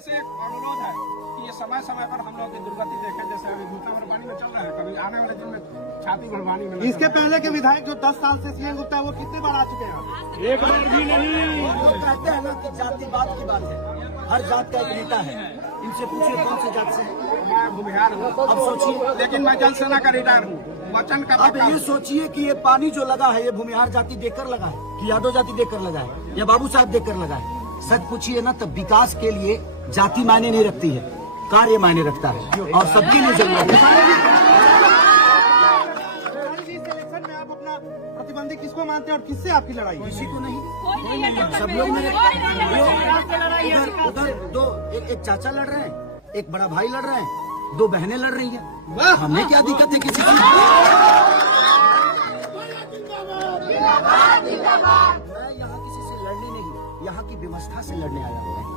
से एक अनुरोध है कि ये समय समय पर हम लोग की दुर्गति देखें, जैसे अभी भूतावर पानी में चल रहे हैं, कभी आने वाले दिन में छाती भरवानी में। इसके पहले के विधायक जो 10 साल से सीएम गुप्ता है वो कितने बार आ चुके हैं? एक बार भी नहीं। वो कहते हैं ना कि जातिवाद की बात है, हर जात का एक नेता है, इनसे पूछिए कौन से जात से। मैं भूमिहार हूँ, अब सोचिए, लेकिन मैं जल सेना का रिटायर हूँ, वचन का अब ये सोचिए कि ये पानी जो लगा है ये भूमिहार जाति देकर लगा है कि यादव जाति देकर लगा है या बाबू साहब देकर लगा है? सच पूछिए ना, तब विकास के लिए जाति मायने नहीं रखती है, कार्य मायने रखता है और सबके लिए जरूरत है। इलेक्शन में आप अपना प्रतिबंधी किसको मानते हैं और किससे आपकी लड़ाई? किसी को नहीं, सब लोग उधर दो, एक चाचा लड़ रहे हैं, एक बड़ा भाई लड़ रहे हैं, दो बहनें लड़ रही हैं। हमें क्या दिक्कत है किसी की? मैं यहाँ किसी से लड़ने नहीं, यहाँ की व्यवस्था से लड़ने आया हूँ।